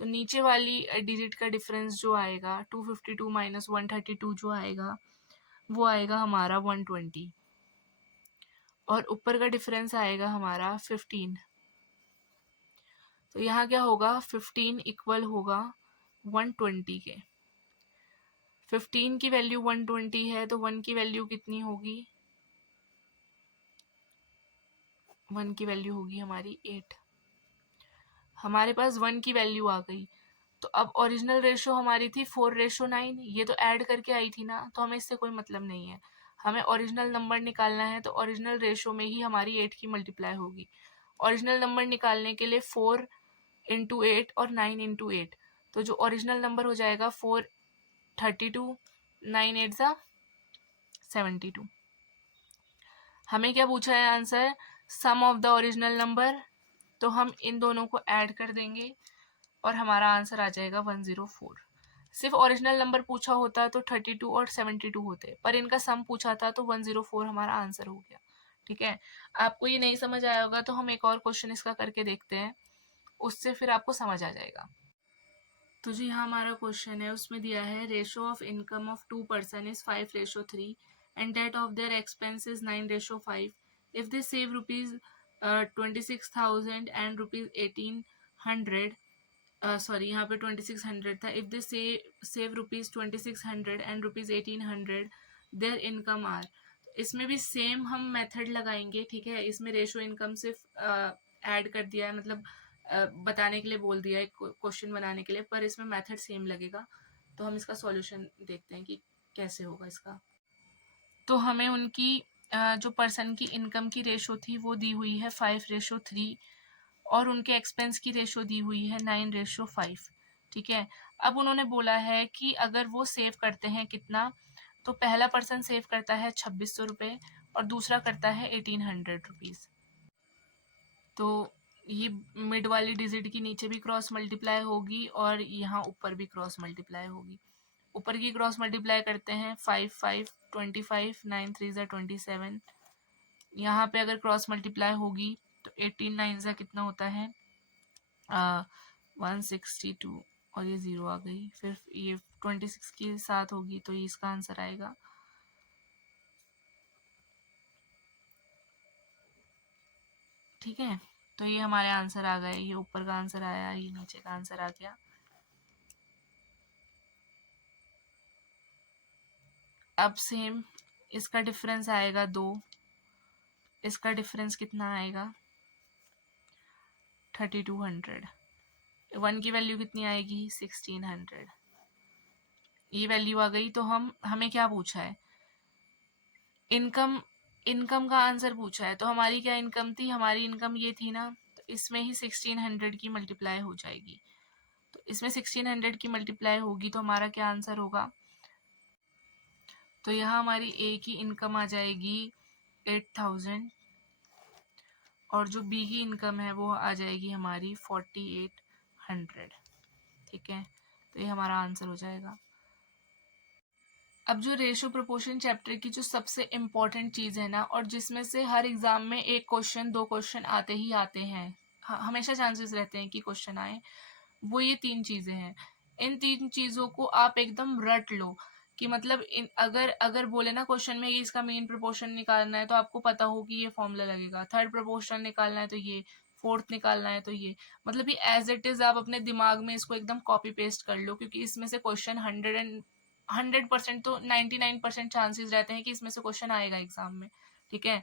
तो नीचे वाली डिजिट का डिफरेंस जो आएगा 252 माइनस 132 जो आएगा वो आएगा हमारा 120, और ऊपर का डिफरेंस आएगा हमारा 15। तो यहाँ क्या होगा, 15 इक्वल होगा 120 के। 15 की वैल्यू 120 है तो 1 की वैल्यू कितनी होगी, 1 की वैल्यू होगी हमारी 8। हमारे पास 1 की वैल्यू आ गई। तो अब ओरिजिनल रेशो हमारी थी 4:9, ये तो ऐड करके आई थी ना, तो हमें इससे कोई मतलब नहीं है। हमें ओरिजिनल नंबर निकालना है, तो ओरिजिनल रेशो में ही हमारी 8 की मल्टीप्लाई होगी। ओरिजिनल नंबर निकालने के लिए 4 इंटू 8 और 9 इंटू 8। तो जो ओरिजिनल नंबर हो जाएगा 432, 9 8 ज़ा 72। हमें क्या पूछा है answer, sum of the original number. तो हम इन दोनों को ऐड कर देंगे और हमारा आंसर आ जाएगा 104। सिर्फ ओरिजिनल नंबर पूछा होता तो 32 और 72 होते, पर इनका सम पूछा था तो 104 हमारा आंसर हो गया। ठीक है, आपको ये नहीं समझ आया होगा तो हम एक और क्वेश्चन इसका करके देखते हैं। उससे फिर आपको समझ आ जाएगा। तो जी हाँ, हमारा क्वेश्चन है, उसमें दिया है ratio of income of 2 person is 5:3 and that of their expense is 9:5। If they save rupees 26,000 and rupees 1800, sorry यहाँ पे 2600 था, if they save rupees 2600 and rupees 1800 their income are. इसमें भी सेम हम मेथड लगाएंगे, ठीक है। इसमें रेशो इनकम सिर्फ ऐड कर दिया है, मतलब बताने के लिए बोल दिया है, क्वेश्चन बनाने के लिए, पर इसमें मेथड सेम लगेगा। तो हम इसका सॉल्यूशन देखते हैं कि कैसे होगा इसका। तो हमें उनकी जो पर्सन की इनकम की रेशो थी वो दी हुई है 5:3 और उनके एक्सपेंस की रेशो दी हुई है 9:5, ठीक है। अब उन्होंने बोला है कि अगर वो सेव करते हैं कितना, तो पहला पर्सन सेव करता है 2600 रुपये और दूसरा करता है 1800 रुपीज़। तो ये मिड वाली डिजिट की नीचे भी क्रॉस मल्टीप्लाई होगी और यहाँ ऊपर भी क्रॉस मल्टीप्लाई होगी। ऊपर की क्रॉस मल्टीप्लाई करते हैं 5 5 25, 9 3 27। यहाँ पे अगर क्रॉस मल्टीप्लाई होगी तो 18 9 से कितना होता है 162 और ये 0 आ गई। फिर ये 26 के साथ होगी तो ये इसका आंसर आएगा। ठीक है, तो ये हमारे आंसर आ गए। ये ऊपर का आंसर आया, ये नीचे का आंसर आ गया। अब सेम इसका डिफरेंस आएगा 2, इसका डिफरेंस कितना आएगा 3200। 1 की वैल्यू कितनी आएगी 1600। ये वैल्यू आ गई। तो हमें क्या पूछा है, इनकम का आंसर पूछा है। तो हमारी क्या इनकम थी, हमारी इनकम ये थी ना, तो इसमें ही 1600 की मल्टीप्लाई हो जाएगी। तो इसमें 1600 की मल्टीप्लाई होगी तो हमारा क्या आंसर होगा। तो यहाँ हमारी ए की इनकम आ जाएगी 8000 और जो बी की इनकम है वो आ जाएगी हमारी 4800, ठीक है। तो ये हमारा आंसर हो जाएगा। अब जो रेशो प्रोपोर्शन चैप्टर की जो सबसे इम्पॉर्टेंट चीज़ है ना, और जिसमें से हर एग्जाम में 1 क्वेश्चन 2 क्वेश्चन आते ही आते हैं, हमेशा चांसेस रहते हैं कि क्वेश्चन आए, वो ये 3 चीज़ें हैं। इन 3 चीज़ों को आप एकदम रट लो कि मतलब अगर अगर बोले ना क्वेश्चन में कि इसका मीन प्रोपोर्शन निकालना है तो आपको पता हो कि ये फॉर्मूला लगेगा। थर्ड प्रोपोर्शन निकालना है तो ये, फोर्थ निकालना है तो ये, मतलब ये एज इट इज आप अपने दिमाग में इसको एकदम कॉपी पेस्ट कर लो, क्योंकि इसमें से क्वेश्चन 100% तो 99% चांसेस रहते हैं कि इसमें से क्वेश्चन आएगा एग्जाम में, ठीक है।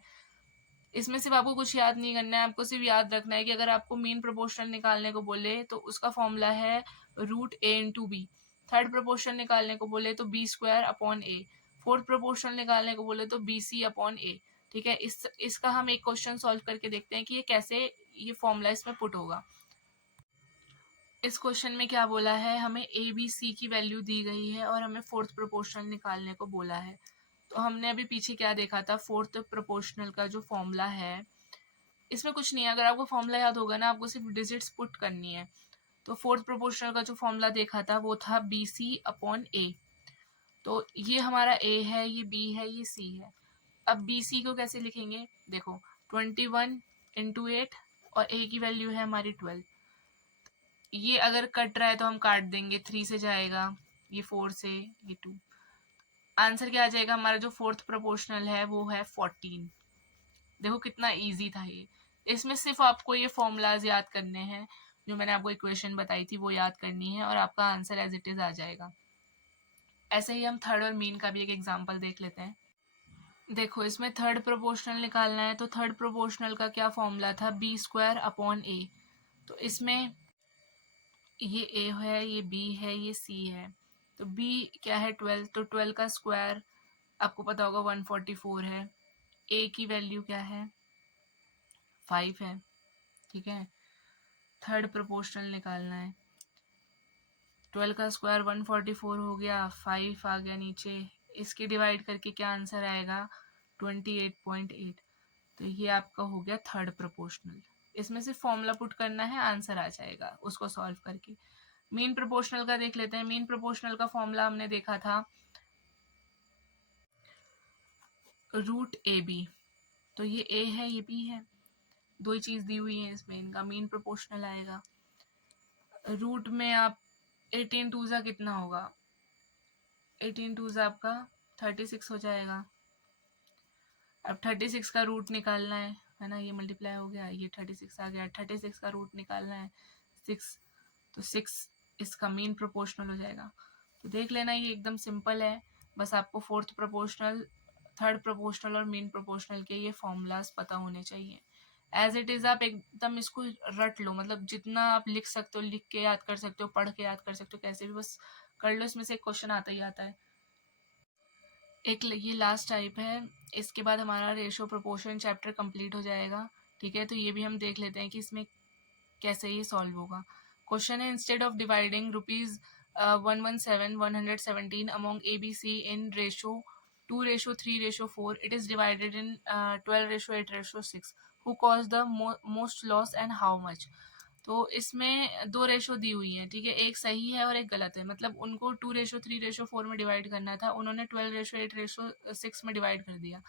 इसमें सिर्फ आपको कुछ याद नहीं करना है, आपको सिर्फ याद रखना है कि अगर आपको मीन प्रोपोर्शन निकालने को बोले तो उसका फॉर्मूला है √a/b। थर्ड प्रोपोर्शन निकालने को बोले तो b² / a। फोर्थ प्रोपोर्शन निकालने को बोले तो bc/a। ठीक है, इसका हम एक क्वेश्चन सॉल्व करके देखते हैं कि ये कैसे, ये फॉर्मूला इसमें पुट होगा। इस क्वेश्चन में क्या बोला है, हमें ए बी सी की वैल्यू दी गई है और हमें फोर्थ प्रोपोर्शनल निकालने को बोला है। तो हमने अभी पीछे क्या देखा था, फोर्थ प्रोपोर्शनल का जो फॉर्मूला है, इसमें कुछ नहीं है, अगर आपको फॉर्मूला याद होगा ना, आपको सिर्फ डिजिट्स पुट करनी है। तो फोर्थ प्रोपोर्शनल का जो फॉर्मूला देखा था वो था BC/A। तो ये हमारा A है, ये B है, ये C है। अब BC को कैसे लिखेंगे, देखो 21 × 8 और A की वैल्यू है हमारी 12। ये अगर कट रहा है तो हम काट देंगे, 3 से जाएगा, ये 4 से, ये 2। आंसर क्या आ जाएगा हमारा, जो फोर्थ प्रोपोर्शनल है वो है 14। देखो कितना इजी था ये। इसमें सिर्फ आपको ये फॉर्मूलाज याद करने हैं, जो मैंने आपको इक्वेशन बताई थी वो याद करनी है और आपका आंसर एज इट इज आ जाएगा। ऐसे ही हम थर्ड और मीन का भी एक एग्जांपल देख लेते हैं। देखो इसमें थर्ड प्रोपोर्शनल निकालना है, तो थर्ड प्रोपोर्शनल का क्या फॉर्मूला था, b²/a। तो इसमें ये a है, ये b है, ये c है। तो b क्या है 12, तो 12 का स्क्वायर आपको पता होगा 144 है। a की वैल्यू क्या है 5 है, ठीक है। थर्ड प्रोपोर्शनल निकालना है, 12 का स्क्वायर 144 हो गया, 5 आ गया नीचे, इसकी डिवाइड करके क्या आंसर आएगा 28.8। तो ये आपका हो गया थर्ड प्रोपोर्शनल। इसमें से फॉर्मूला पुट करना है, आंसर आ जाएगा उसको सॉल्व करके। मीन प्रोपोर्शनल का देख लेते हैं। मीन प्रोपोर्शनल का फॉर्मूला हमने देखा था √AB। तो ये A है, ये B है, दो ही चीज़ दी हुई है इसमें, इनका मीन प्रोपोर्शनल आएगा। रूट में आप 18 टूज़ा कितना होगा, 18 टूज़ा आपका 36 हो जाएगा। अब 36 का रूट निकालना है ना, ये मल्टीप्लाई हो गया, ये 36 आ गया, 36 का रूट निकालना है 6, तो 6 इसका मीन प्रोपोर्शनल हो जाएगा। तो देख लेना ये एकदम सिंपल है, बस आपको फोर्थ प्रोपोर्शनल, थर्ड प्रोपोर्शनल और मीन प्रोपोर्शनल के ये फॉर्मूलाज पता होने चाहिए। एज इट इज़ आप एकदम इसको रट लो, मतलब जितना आप लिख सकते हो, लिख के याद कर सकते हो, पढ़ के याद कर सकते हो, कैसे भी बस कर लो, इसमें से एक क्वेश्चन आता ही आता है। एक ये लास्ट टाइप है, इसके बाद हमारा रेशो प्रोपोर्शन चैप्टर कंप्लीट हो जाएगा। ठीक है, तो ये भी हम देख लेते हैं कि इसमें कैसे ये सॉल्व होगा। क्वेश्चन है, instead of dividing rupees 117 among ABC in ratio 2:3:4, it is divided in 12:8:6, who cause the most loss and how much. तो इसमें दो रेशो दी हुई है, ठीक है, एक सही है और एक गलत है, मतलब उनको 2:3:4 में डिवाइड करना था, उन्होंने 12:8:6 में डिवाइड कर दिया।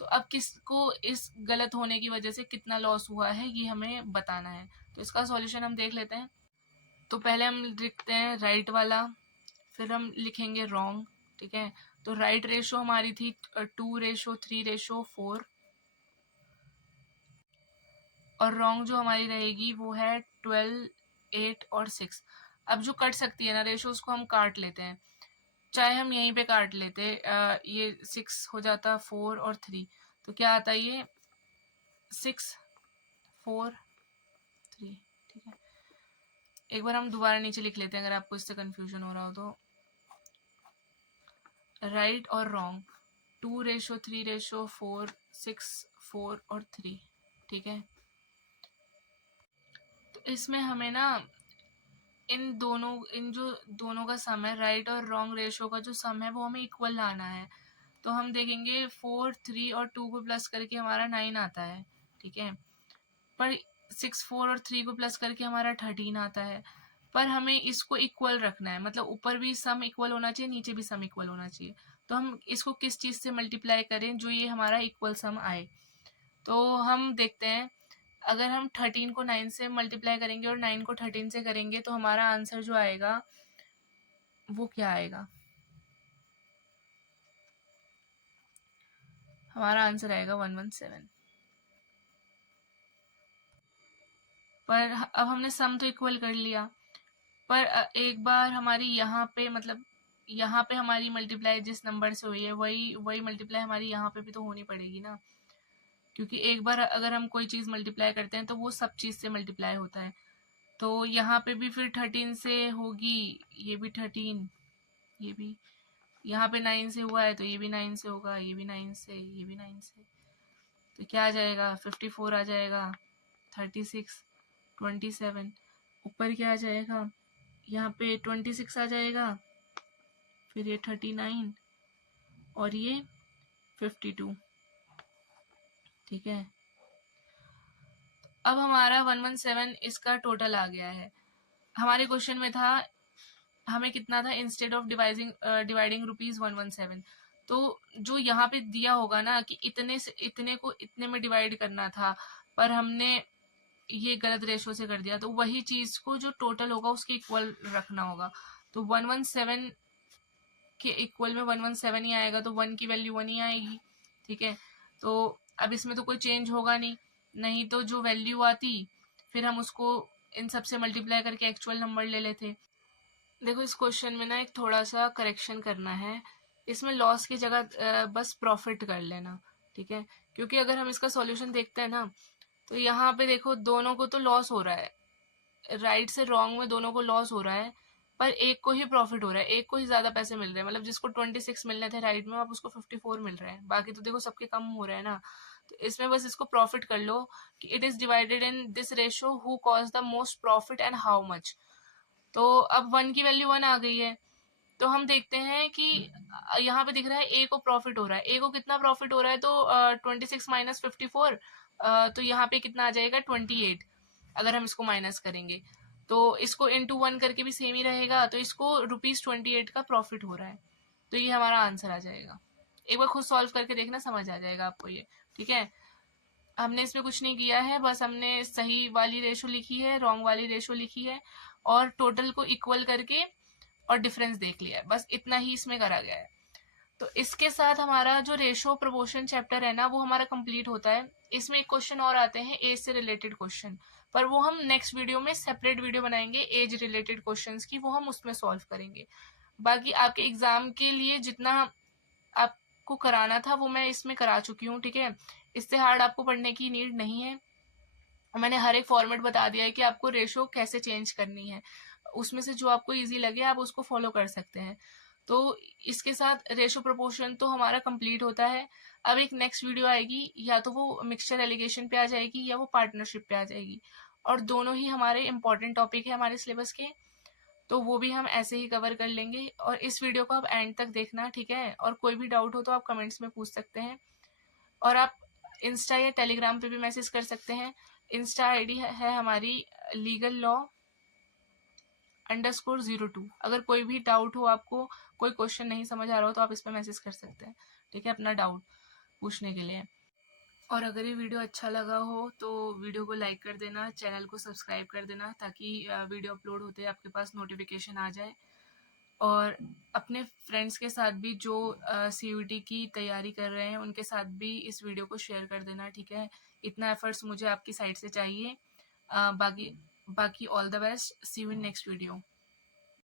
तो अब किसको इस गलत होने की वजह से कितना लॉस हुआ है ये हमें बताना है। तो इसका सॉल्यूशन हम देख लेते हैं। तो पहले हम लिखते हैं राइट वाला, फिर हम लिखेंगे रॉन्ग। ठीक है, तो राइट रेशो हमारी थी 2:3:4 और रॉन्ग जो हमारी रहेगी वो है 12, 8 और 6। अब जो कट सकती है ना रेशो, उसको हम काट लेते हैं, चाहे हम यहीं पे काट लेते, ये 6 हो जाता 4 और 3, तो क्या आता है ये 6, 4, 3। ठीक है, एक बार हम दोबारा नीचे लिख लेते हैं अगर आपको इससे कंफ्यूजन हो रहा हो तो। राइट और रॉन्ग, 2:3:4, 6, 4 और 3। ठीक है, तो इसमें हमें ना इन जो दोनों का सम है, राइट और रॉन्ग रेशो का जो सम है वो हमें इक्वल लाना है। तो हम देखेंगे 4, 3 और 2 को प्लस करके हमारा 9 आता है। ठीक है, पर 6, 4 और 3 को प्लस करके हमारा 13 आता है। पर हमें इसको इक्वल रखना है, मतलब ऊपर भी सम इक्वल होना चाहिए, नीचे भी सम इक्वल होना चाहिए। तो हम इसको किस चीज़ से मल्टीप्लाई करें जो ये हमारा इक्वल सम आए। तो हम देखते हैं, अगर हम 13 को 9 से मल्टीप्लाई करेंगे और 9 को 13 से करेंगे तो हमारा आंसर जो आएगा वो क्या आएगा, हमारा आंसर आएगा 117। पर अब हमने सम तो इक्वल कर लिया, पर एक बार हमारी यहाँ पे, मतलब यहाँ पे हमारी मल्टीप्लाई जिस नंबर से हुई है वही मल्टीप्लाई हमारी यहाँ पे भी तो होनी पड़ेगी ना, क्योंकि एक बार अगर हम कोई चीज़ मल्टीप्लाई करते हैं तो वो सब चीज़ से मल्टीप्लाई होता है। तो यहाँ पे भी फिर 13 से होगी, ये भी 13, ये भी, यहाँ पे 9 से हुआ है तो ये भी 9 से होगा, ये भी 9 से, ये भी 9 से। तो क्या आ जाएगा, 54 आ जाएगा, 36, 27, ऊपर क्या आ जाएगा, यहाँ पे 26 आ जाएगा, फिर ये 39 और ये 52। ठीक है, अब हमारा 117 इसका टोटल आ गया है। हमारे क्वेश्चन में था, हमें कितना था, इंस्टेड ऑफ डिवाइडिंग रुपीज 117, तो जो यहाँ पे दिया होगा ना कि इतने से इतने को इतने में डिवाइड करना था, पर हमने ये गलत रेशो से कर दिया, तो वही चीज को जो टोटल होगा उसके इक्वल रखना होगा। तो 117 के इक्वल में 117 ही आएगा, तो 1 की वैल्यू 1 ही आएगी। ठीक है, तो अब इसमें तो कोई चेंज होगा नहीं तो जो वैल्यू आती फिर हम उसको इन सब से मल्टीप्लाई करके एक्चुअल नंबर ले लेते। देखो इस क्वेश्चन में ना एक थोड़ा सा करेक्शन करना है, इसमें लॉस की जगह बस प्रॉफिट कर लेना। ठीक है, क्योंकि अगर हम इसका सॉल्यूशन देखते हैं ना, तो यहाँ पे देखो दोनों को तो लॉस हो रहा है, राइट से रॉन्ग में दोनों को लॉस हो रहा है, पर एक को ही प्रॉफिट हो रहा है, एक को ही ज्यादा पैसे मिल रहे हैं, मतलब जिसको 26 मिलने थे राइट में, अब उसको 54 मिल रहे हैं, बाकी तो देखो सबके कम हो रहे हैं ना। तो इसमें बस इसको प्रॉफिट कर लो कि it is divided in this ratio who cause the most profit and how much. तो अब 1 की वैल्यू 1 आ गई है, तो हम देखते हैं कि यहाँ पे दिख रहा है ए को प्रॉफिट हो रहा है, ए को कितना प्रॉफिट हो रहा है, तो 26 माइनस 54, तो यहाँ पे कितना आ जाएगा 28। अगर हम इसको माइनस करेंगे तो इसको इंटू 1 करके भी सेम ही रहेगा, तो इसको ₹28 का प्रॉफिट हो रहा है, तो ये हमारा आंसर आ जाएगा। एक बार खुद सॉल्व करके देखना, समझ आ जाएगा आपको ये। ठीक है, हमने इसमें कुछ नहीं किया है, बस हमने सही वाली रेशो लिखी है, रॉन्ग वाली रेशो लिखी है और टोटल को इक्वल करके और डिफरेंस देख लिया है, बस इतना ही इसमें करा गया है। तो इसके साथ हमारा जो रेशो प्रोपोर्शन चैप्टर है ना वो हमारा कंप्लीट होता है। इसमें एक क्वेश्चन और आते हैं एज से रिलेटेड क्वेश्चन, पर वो हम नेक्स्ट वीडियो में सेपरेट वीडियो बनाएंगे एज रिलेटेड क्वेश्चंस की, वो हम उसमें सॉल्व करेंगे। बाकी आपके एग्जाम के लिए जितना आपको कराना था वो मैं इसमें करा चुकी हूँ, ठीक है। इससे हार्ड आपको पढ़ने की नीड नहीं है। मैंने हर एक फॉर्मेट बता दिया है कि आपको रेशो कैसे चेंज करनी है, उसमें से जो आपको इजी लगे आप उसको फॉलो कर सकते हैं। तो इसके साथ रेशो प्रोपोर्शन तो हमारा कंप्लीट होता है। अब एक नेक्स्ट वीडियो आएगी, या तो वो मिक्सचर एलिगेशन पे आ जाएगी या वो पार्टनरशिप पे आ जाएगी, और दोनों ही हमारे इंपॉर्टेंट टॉपिक है हमारे सिलेबस के, तो वो भी हम ऐसे ही कवर कर लेंगे। और इस वीडियो को आप एंड तक देखना, ठीक है। और कोई भी डाउट हो तो आप कमेंट्स में पूछ सकते हैं, और आप इंस्टा या टेलीग्राम पे भी मैसेज कर सकते हैं। इंस्टा आईडी है हमारी लीगल लॉ _02। अगर कोई भी डाउट हो आपको, कोई क्वेश्चन नहीं समझ आ रहा हो, तो आप इस पर मैसेज कर सकते हैं, ठीक है, अपना डाउट पूछने के लिए। और अगर ये वीडियो अच्छा लगा हो तो वीडियो को लाइक कर देना, चैनल को सब्सक्राइब कर देना, ताकि वीडियो अपलोड होते आपके पास नोटिफिकेशन आ जाए। और अपने फ्रेंड्स के साथ भी जो CUET की तैयारी कर रहे हैं उनके साथ भी इस वीडियो को शेयर कर देना, ठीक है। इतना एफर्ट्स मुझे आपकी साइड से चाहिए। बाकी all the best, see you in next video.